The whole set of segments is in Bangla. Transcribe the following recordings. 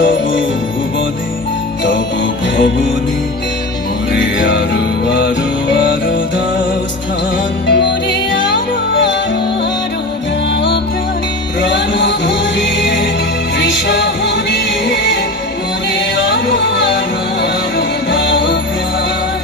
তব ভুবনে তব ভবনে মোরে আরো আরো আরো দাও স্থান, মোরে আরো আরো আরো দাও প্রাণ। প্রাণ ভরিয়ে তৃষা ভরিয়ে মোরে আরো আরো আরো দাও প্রাণ।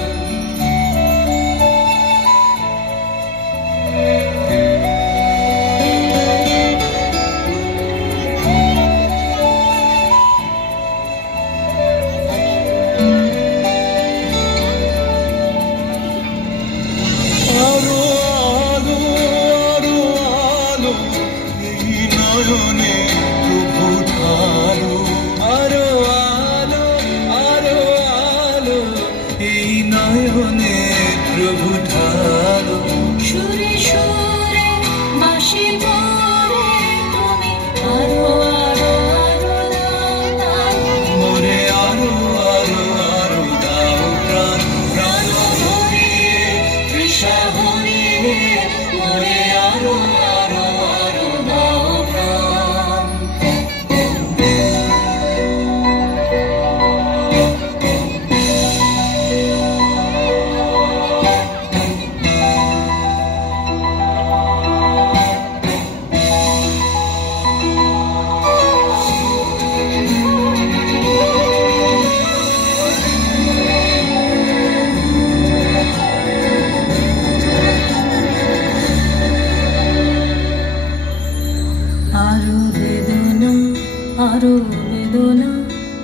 আরো আলো আরো আলো এই নয়নে প্রভু ঢালো, আরো আলো আরো আলো এই নয়নে প্রভু ঢালো। সুরে সুরে বাঁশি পরে তুমি আরো আরো আরো দাও প্রাণ। মোরে আরো আরো আরো দাও প্রাণ, প্রাণ ভরিয়ে তৃষা ভরিয়ে মোরে আরো আরো আরো দাও প্রাণ। আরো বেদনা আরো বেদনা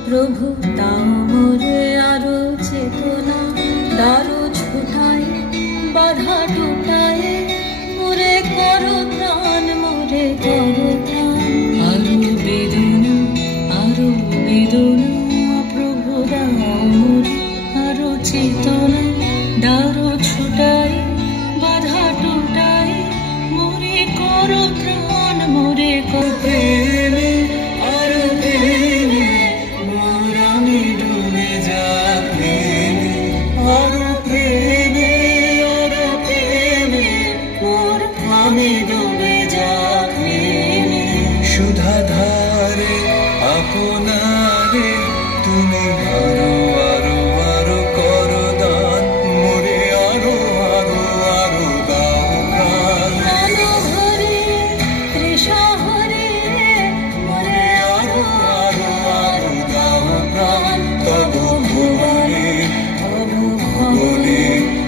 প্রভু তাও মোরে আরো চেতনা। দারু ছুটায় বাধা টুটায় মোরে করো প্রাণ, মোরে করো প্রাণ। আরো বেদনা প্রভু দাও মোরে আরো চেতনা। দারু ছুটায় বাধা টুটায় মোরে করো প্রাণ, মোরে করো প্রেমে আর প্রেমে মোর আমি ডুবে যাক প্রেমে, আরো প্রেমে আর প্রেমে মোর আমি ডুবে যাক প্রেমে। সুধা ধারে আপনারে তুমি আরো আরো আরো করো দান, মোরে আরো আরো আরো দাও প্রাণ। প্রাণ ভরিয়ে তৃষা ভরিয়ে মোরে আরো আরো আরো দাও প্রাণ। তব ভুবনে তব ভুবনে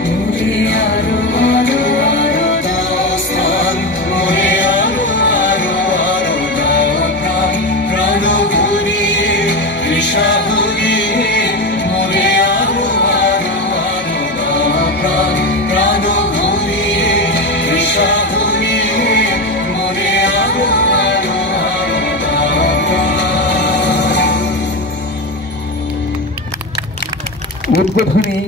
মোরে আরো আরো আরো দাও স্থান, মোরে আরো আরো আরো দাও প্রাণ। প্রাণ ভরিয়ে তৃষা ভরিয়ে মোরে আরো আরো আরো দাও প্রাণ। প্রাণ ভরিয়ে তৃষা ভরিয়ে মোরে আরো আরো আরো দাও প্রাণ। উদ্বোধনী